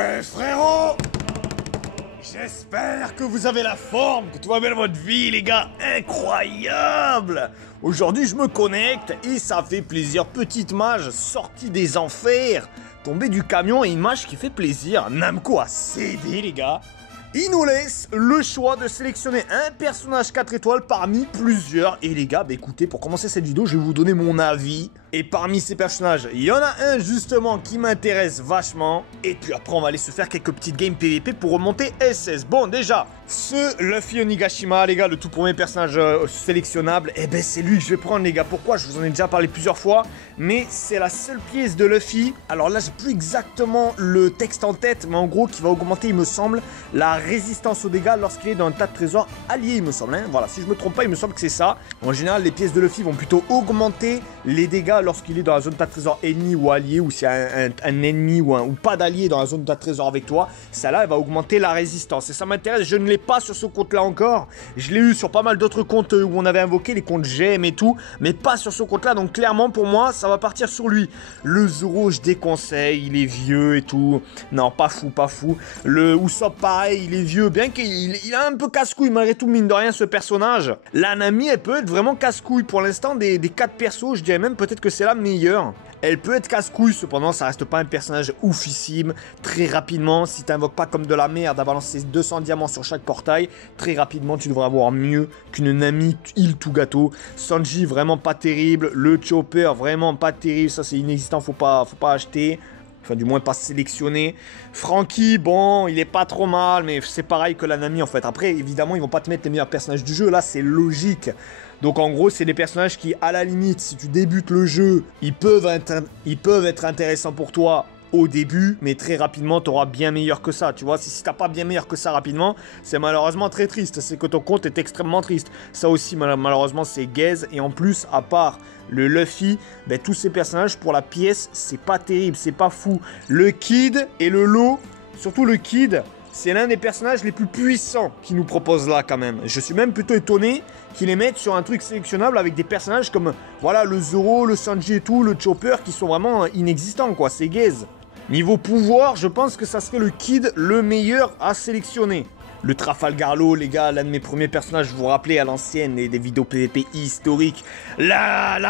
mes frérots, j'espère que vous avez la forme, que tout va bien dans votre vie, les gars. Incroyable! Aujourd'hui, je me connecte et ça fait plaisir. Petite mage sortie des enfers, tombée du camion et une mage qui fait plaisir. Namco a cédé, les gars. Il nous laisse le choix de sélectionner un personnage 4 étoiles parmi plusieurs. Et les gars, bah écoutez, pour commencer cette vidéo, je vais vous donner mon avis. Et parmi ces personnages, il y en a un justement qui m'intéresse vachement. Et puis après, on va aller se faire quelques petites games PVP pour remonter SS. Bon, déjà, ce Luffy Onigashima, les gars, le tout premier personnage sélectionnable, eh ben c'est lui que je vais prendre, les gars. Pourquoi? Je vous en ai déjà parlé plusieurs fois. Mais c'est la seule pièce de Luffy. Alors là, j'ai plus exactement le texte en tête, mais en gros, qui va augmenter, il me semble, la résistance aux dégâts lorsqu'il est dans un tas de trésors alliés, il me semble. Hein. Voilà, si je me trompe pas, il me semble que c'est ça. En général, les pièces de Luffy vont plutôt augmenter les dégâts lorsqu'il est dans la zone de tas de trésors ennemi ou allié, ou s'il y a un ennemi ou pas d'allié dans la zone de tas de trésors avec toi. Celle-là, elle va augmenter la résistance. Et ça m'intéresse, je ne l'ai pas sur ce compte-là encore. Je l'ai eu sur pas mal d'autres comptes où on avait invoqué les comptes GM et tout, mais pas sur ce compte-là. Donc clairement, pour moi, ça va partir sur lui. Le Zoro, je déconseille, il est vieux et tout. Non, pas fou, pas fou. Le Usopp, pareil, il est vieux, bien qu'il a un peu casse-couille malgré tout, mine de rien, ce personnage. La Nami, elle peut être vraiment casse-couille. Pour l'instant, des 4 persos, je dirais même peut-être que c'est la meilleure. Elle peut être casse-couille, cependant, ça reste pas un personnage oufissime. Très rapidement, si t'invoques pas comme de la merde à balancer 200 diamants sur chaque portail, très rapidement, tu devrais avoir mieux qu'une Nami île tout gâteau. Sanji, vraiment pas terrible. Le Chopper, vraiment pas terrible. Ça, c'est inexistant, faut pas acheter. Enfin, du moins pas sélectionné. Franky, bon, il est pas trop mal, mais c'est pareil que la Nami, en fait. Après, évidemment, ils vont pas te mettre les meilleurs personnages du jeu. Là, c'est logique. Donc, en gros, c'est des personnages qui, à la limite, si tu débutes le jeu, ils peuvent être intéressants pour toi au début, mais très rapidement, tu auras bien meilleur que ça, tu vois. Si t'as pas bien meilleur que ça rapidement, c'est malheureusement très triste. C'est que ton compte est extrêmement triste. Ça aussi, malheureusement, c'est gaze. Et en plus, à part le Luffy, ben, tous ces personnages, pour la pièce, c'est pas terrible, c'est pas fou. Le Kid et le Law, surtout le Kid, c'est l'un des personnages les plus puissants qu'ils nous proposent là, quand même. Je suis même plutôt étonné qu'ils les mettent sur un truc sélectionnable avec des personnages comme, voilà, le Zoro, le Sanji et tout, le Chopper, qui sont vraiment inexistants, quoi. C'est gaze. Niveau pouvoir, je pense que ça serait le Kid le meilleur à sélectionner. Le Trafalgar Law, les gars, l'un de mes premiers personnages, vous vous rappelez à l'ancienne, des vidéos PVP historiques. La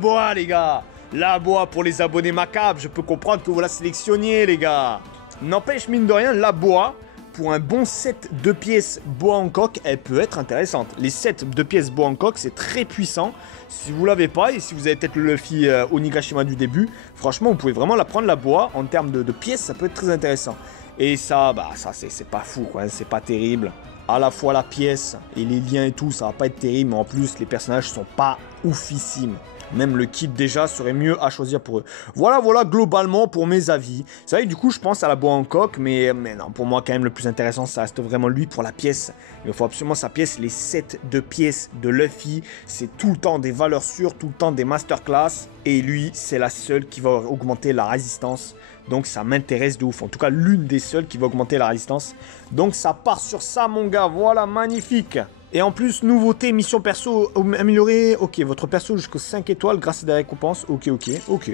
boa, les gars. La boa pour les abonnés macabres. Je peux comprendre que vous la sélectionniez, les gars. N'empêche, mine de rien, la boa, pour un bon set de pièces bois en coque, elle peut être intéressante. Les sets de pièces bois en coque, c'est très puissant. Si vous l'avez pas, et si vous avez peut-être le Luffy Onigashima du début, franchement, vous pouvez vraiment la prendre, la boa. En termes de pièces, ça peut être très intéressant. Et ça, bah, ça c'est pas fou, quoi. C'est pas terrible. À la fois la pièce et les liens et tout, ça va pas être terrible. Mais en plus, les personnages sont pas oufissimes. Même le kit déjà serait mieux à choisir pour eux. Voilà, globalement pour mes avis. C'est vrai que du coup, je pense à la bois en coque, mais non, pour moi, quand même, le plus intéressant, ça reste vraiment lui pour la pièce. Il faut absolument sa pièce. Les sets de pièces de Luffy, c'est tout le temps des valeurs sûres, tout le temps des masterclass. Et lui, c'est la seule qui va augmenter la résistance. Donc ça m'intéresse de ouf. En tout cas, l'une des seules qui va augmenter la résistance. Donc ça part sur ça, mon gars. Voilà, magnifique. Et en plus, nouveauté, mission perso améliorée. Ok, votre perso jusqu'aux 5 étoiles grâce à des récompenses. Ok,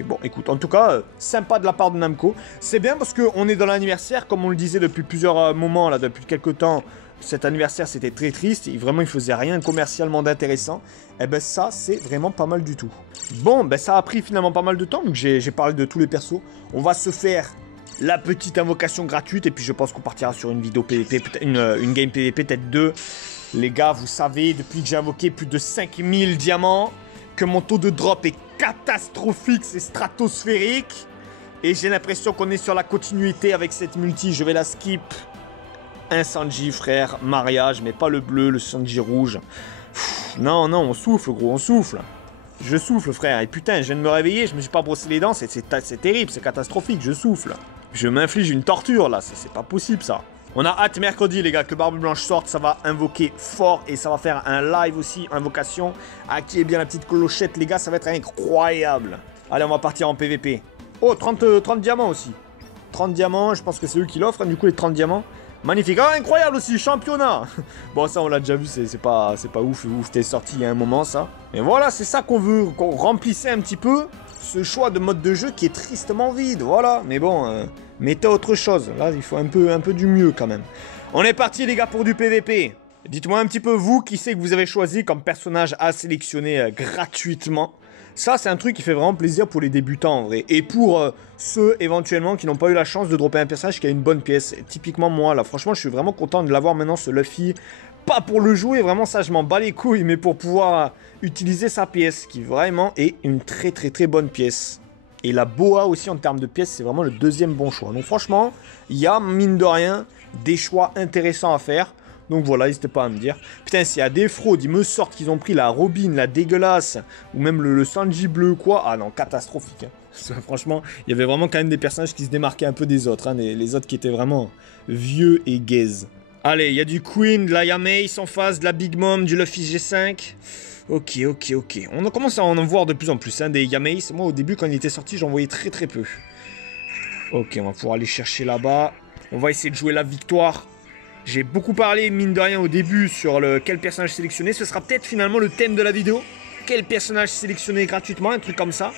bon, écoute, en tout cas, sympa de la part de Namco. C'est bien parce qu'on est dans l'anniversaire, comme on le disait depuis plusieurs moments, là, depuis quelques temps. Cet anniversaire, c'était très triste. Et vraiment, il faisait rien commercialement d'intéressant. Et ben ça, c'est vraiment pas mal du tout. Bon, ben ça a pris finalement pas mal de temps. Donc j'ai parlé de tous les persos. On va se faire la petite invocation gratuite. Et puis je pense qu'on partira sur une vidéo PVP, peut-être une game PVP, peut-être 2. Les gars, vous savez, depuis que j'ai invoqué plus de 5000 diamants, que mon taux de drop est catastrophique, c'est stratosphérique. Et j'ai l'impression qu'on est sur la continuité avec cette multi. Je vais la skip. Un Sanji, frère, mariage, mais pas le bleu, le Sanji rouge. Non, on souffle, gros, on souffle. Je souffle, frère. Et putain, je viens de me réveiller, je me suis pas brossé les dents, c'est terrible, c'est catastrophique, je souffle. Je m'inflige une torture, là, c'est pas possible, ça. On a hâte mercredi, les gars, que Barbe Blanche sorte. Ça va invoquer fort et ça va faire un live aussi, invocation. Activez bien la petite clochette, les gars, ça va être incroyable. Allez, on va partir en PVP. Oh, 30 diamants aussi. 30 diamants, je pense que c'est eux qui l'offrent, du coup, les 30 diamants. Magnifique. Ah, incroyable aussi, championnat. Bon, ça, on l'a déjà vu, c'est pas ouf. C'était sorti il y a un moment, ça. Mais voilà, c'est ça qu'on veut, qu'on remplissait un petit peu. ce choix de mode de jeu qui est tristement vide, voilà. Mais bon, mettez autre chose. Là, il faut un peu du mieux quand même. On est parti les gars pour du PVP. Dites-moi un petit peu vous, qui c'est que vous avez choisi comme personnage à sélectionner gratuitement. Ça, c'est un truc qui fait vraiment plaisir pour les débutants en vrai. Et pour ceux éventuellement qui n'ont pas eu la chance de dropper un personnage qui a une bonne pièce. Et typiquement moi là, franchement, je suis vraiment content de l'avoir maintenant ce Luffy. Pas pour le jouer, vraiment ça je m'en bats les couilles, mais pour pouvoir utiliser sa pièce, qui vraiment est une très bonne pièce. Et la Boa aussi en termes de pièces, c'est vraiment le deuxième bon choix. Donc franchement, il y a mine de rien des choix intéressants à faire. Donc voilà, n'hésitez pas à me dire. Putain, s'il y a des fraudes, ils me sortent qu'ils ont pris la Robin, la dégueulasse, ou même le Sanji bleu quoi. Ah non, catastrophique. Hein. Franchement, il y avait vraiment quand même des personnages qui se démarquaient un peu des autres. Hein, les autres qui étaient vraiment vieux et gaze. Allez, il y a du Queen, de la Yamace en face, de la Big Mom, du Luffy G5. Ok. On commence à en voir de plus en plus, hein, des Yamace. Moi, au début, quand il était sorti, j'en voyais très peu. Ok, on va pouvoir aller chercher là-bas. On va essayer de jouer la victoire. J'ai beaucoup parlé, mine de rien, au début sur quel personnage sélectionner. Ce sera peut-être finalement le thème de la vidéo. Quel personnage sélectionner gratuitement, un truc comme ça.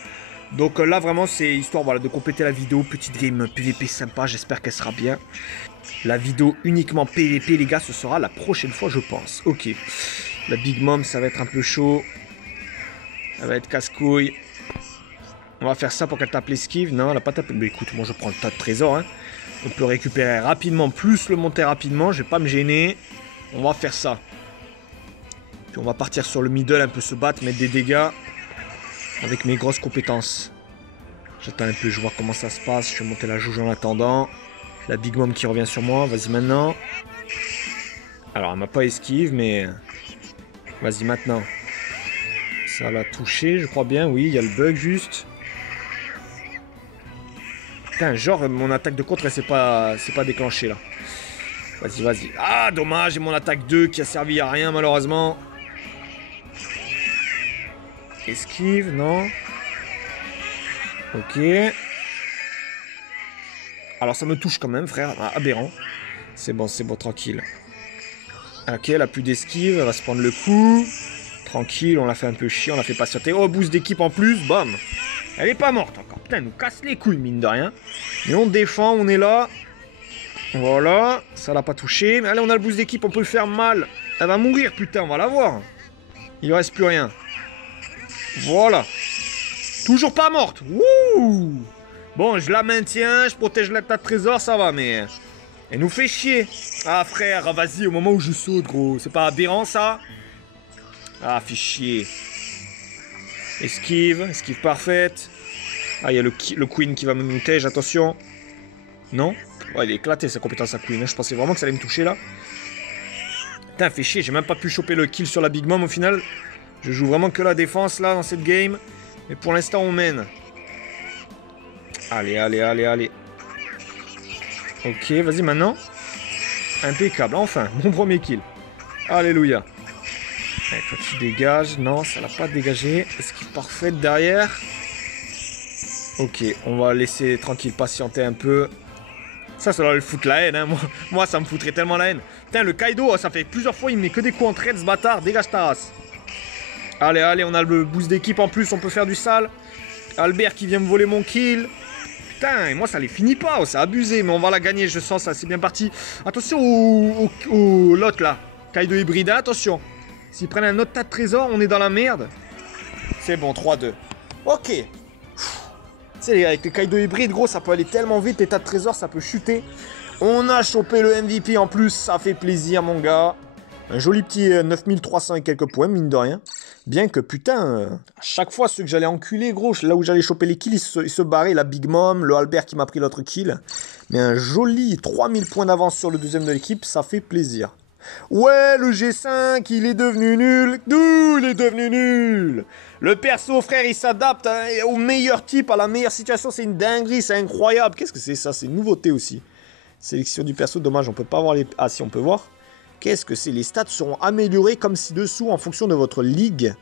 Donc là, vraiment, c'est histoire voilà, de compléter la vidéo. Petite game PVP sympa, j'espère qu'elle sera bien. La vidéo uniquement PVP, les gars, ce sera la prochaine fois, je pense. Ok. La Big Mom, ça va être un peu chaud. Ça va être casse-couille. On va faire ça pour qu'elle tape l'esquive. Non, elle n'a pas tapé. Mais écoute, moi, je prends le tas de trésors, hein. On peut récupérer rapidement, plus le monter rapidement. Je vais pas me gêner. On va faire ça. Puis on va partir sur le middle, un peu se battre, mettre des dégâts. Avec mes grosses compétences. J'attends un peu, je vois comment ça se passe. Je vais monter la jauge en attendant. La Big Mom qui revient sur moi. Vas-y maintenant. Alors elle m'a pas esquive, mais... Vas-y maintenant. Ça l'a touché, je crois bien. Oui, il y a le bug juste. Putain, genre mon attaque de contre, elle s'est pas déclenchée là. Vas-y. Ah, dommage, j'ai mon attaque 2 qui a servi à rien malheureusement. Esquive, non. Ok. Alors ça me touche quand même, frère. Ah, aberrant. C'est bon, tranquille. Ok, elle a plus d'esquive, elle va se prendre le coup. Tranquille, on l'a fait un peu chier, on l'a fait patienter. Oh, boost d'équipe en plus, bam. Elle est pas morte encore. Putain, elle nous casse les couilles, mine de rien. Mais on défend, on est là. Voilà, ça l'a pas touché. Mais allez, on a le boost d'équipe, on peut le faire mal. Elle va mourir, putain, on va la voir. Il ne reste plus rien. Voilà. Toujours pas morte. Wouh. Bon, je la maintiens, je protège la tas de trésors, ça va, mais... Elle nous fait chier. Ah, frère, vas-y, au moment où je saute, gros. C'est pas aberrant, ça? Ah, fait chier. Esquive parfaite. Ah, il y a le Queen qui va me mutège, attention. Non? Ouais, il est éclaté, sa compétence à Queen. Hein. Je pensais vraiment que ça allait me toucher, là. Putain, fait chier, j'ai même pas pu choper le kill sur la Big Mom, au final. Je joue vraiment que la défense, là, dans cette game. Mais pour l'instant, on mène. Allez. Ok, vas-y maintenant. Impeccable, enfin, mon premier kill. Alléluia. Allez, toi tu dégages. Non, ça l'a pas dégagé. Esquive parfaite derrière. Ok, on va laisser tranquille patienter un peu. Ça doit le foutre la haine, hein. Moi, ça me foutrait tellement la haine. Putain, le Kaido, ça fait plusieurs fois, il me met que des coups en traite, ce bâtard. Dégage ta race. Allez, on a le boost d'équipe en plus, on peut faire du sale. Albert qui vient me voler mon kill. Putain, et moi ça les finit pas, oh, c'est abusé, mais on va la gagner, je sens ça, c'est bien parti. Attention au lot là, Kaido hybride, attention. S'ils prennent un autre tas de trésors, on est dans la merde. C'est bon, 3-2. Ok. Tu sais, avec le Kaido hybride, gros, ça peut aller tellement vite, les tas de trésors, ça peut chuter. On a chopé le MVP en plus, ça fait plaisir, mon gars. Un joli petit 9300 et quelques points, mine de rien. Bien que, putain, à chaque fois, ceux que j'allais enculer, gros, là où j'allais choper les kills, ils se barraient. La Big Mom, le Albert qui m'a pris l'autre kill. Mais un joli 3000 points d'avance sur le deuxième de l'équipe, ça fait plaisir. Ouais, le G5, il est devenu nul. D'où il est devenu nul. Le perso, frère, il s'adapte au meilleur type, à la meilleure situation. C'est une dinguerie, c'est incroyable. Qu'est-ce que c'est ça? C'est une nouveauté aussi. Sélection du perso, dommage, on peut pas voir les... Ah si, on peut voir. Qu'est-ce que c'est? Les stats seront améliorés comme ci-dessous en fonction de votre ligue.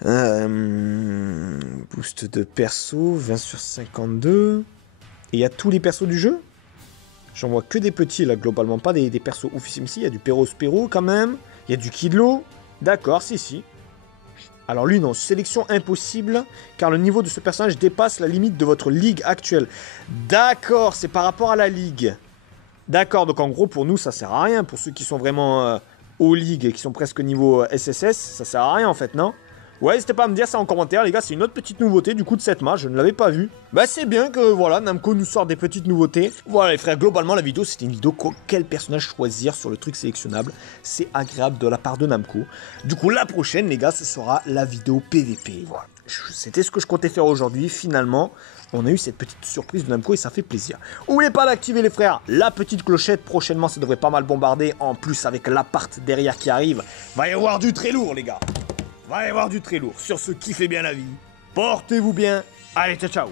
Boost de perso, 20 sur 52. Et il y a tous les persos du jeu? J'en vois que des petits là, globalement, pas des persos oufissimes. Si, il y a du Perospero quand même. Il y a du Kidlo. D'accord, si. Alors lui non, sélection impossible, car le niveau de ce personnage dépasse la limite de votre ligue actuelle. D'accord, c'est par rapport à la ligue. D'accord, donc en gros pour nous ça sert à rien, pour ceux qui sont vraiment haut ligue et qui sont presque niveau SSS, ça sert à rien en fait, non? Ouais, n'hésitez pas à me dire ça en commentaire, les gars, c'est une autre petite nouveauté du coup de cette match, je ne l'avais pas vu. Bah c'est bien que, voilà, Namco nous sort des petites nouveautés. Voilà les frères, globalement la vidéo, c'était une vidéo quel personnage choisir sur le truc sélectionnable. C'est agréable de la part de Namco. Du coup, la prochaine, les gars, ce sera la vidéo PVP. Voilà, c'était ce que je comptais faire aujourd'hui, finalement. On a eu cette petite surprise de Namco et ça fait plaisir. N'oubliez pas d'activer les frères la petite clochette, prochainement ça devrait pas mal bombarder. En plus avec l'appart derrière qui arrive, va y avoir du très lourd les gars. Va y avoir du très lourd. Sur ce, kiffez bien la vie. Portez-vous bien. Allez, ciao ciao.